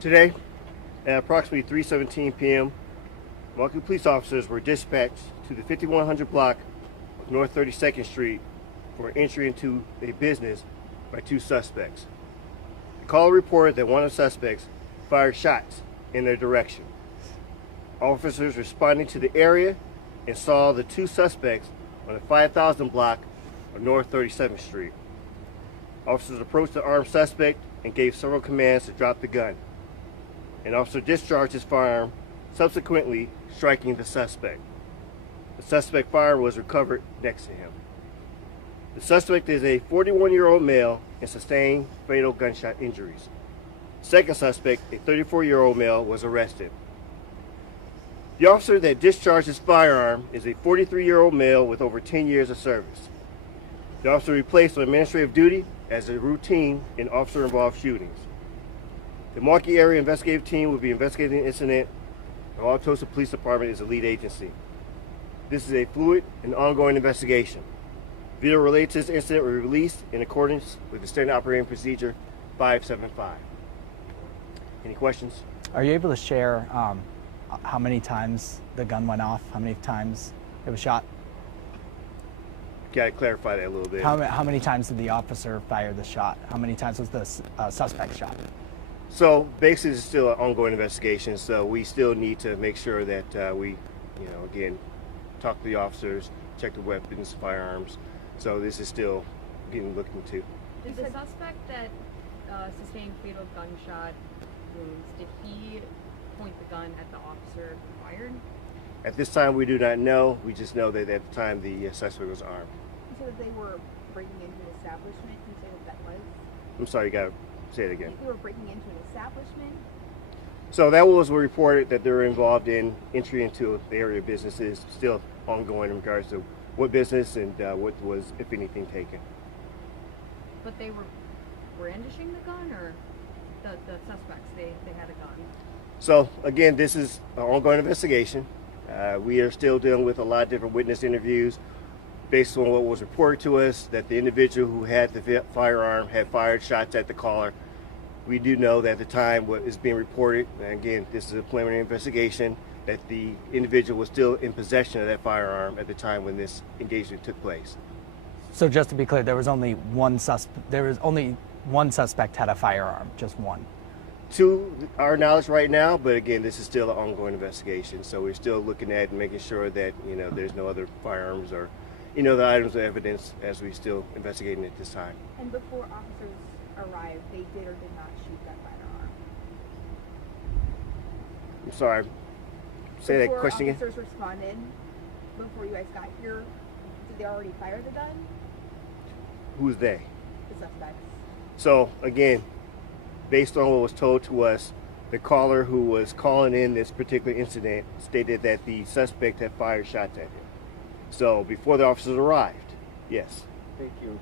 Today, at approximately 3:17 p.m., Milwaukee police officers were dispatched to the 5100 block of North 32nd Street for entry into a business by two suspects. The caller reported that one of the suspects fired shots in their direction. Officers responding to the area and saw the two suspects on the 5000 block of North 37th Street. Officers approached the armed suspect and gave several commands to drop the gun. An officer discharged his firearm, subsequently striking the suspect. The suspect's firearm was recovered next to him. The suspect is a 41-year-old male and sustained fatal gunshot injuries. The second suspect, a 34-year-old male, was arrested. The officer that discharged his firearm is a 43-year-old male with over 10 years of service. The officer replaced on administrative duty as a routine in officer-involved shootings. The Milwaukee Area Investigative Team will be investigating the incident, and Wauwatosa Police Department is the lead agency. This is a fluid and ongoing investigation. Video related to this incident will be released in accordance with the Standard Operating Procedure 575. Any questions? Are you able to share how many times the gun went off? How many times it was shot? Got to clarify that a little bit. How many times did the officer fire the shot? How many times was the suspect shot? So basically, it's still an ongoing investigation. So we still need to make sure that we, again, talk to the officers, check the weapons, firearms. So this is still getting looked into. Did the suspect that sustained fatal gunshot wounds, did he point the gun at the officer who fired? At this time, we do not know. We just know that at the time the suspect was armed. You said that they were breaking into an establishment. Can you say what that was? I'm sorry, you got to say it again. They were breaking into an establishment? So that was reported that they were involved in entry into the area of businesses, still ongoing in regards to what business and what was, if anything, taken. But they were brandishing the gun, or the suspects, they had a gun? So again, this is an ongoing investigation. We are still dealing with a lot of different witness interviews based on what was reported to us, that the individual who had the firearm had fired shots at the caller. We do know that at the time what is being reported, and again, this is a preliminary investigation, that the individual was still in possession of that firearm at the time when this engagement took place. So just to be clear, there was only one suspect had a firearm, just one. To our knowledge right now, but again, this is still an ongoing investigation, so we're still looking at and making sure that there's no other firearms or the items of evidence as we still investigating at this time. And before officers arrived, they did or did not shoot that firearm? I'm sorry. Say that question again. Before officers responded, before you guys got here, did they already fire the gun? Who's they? The suspects. So again, based on what was told to us, the caller who was calling in this particular incident stated that the suspect had fired shots at him. So before the officers arrived, yes. Thank you.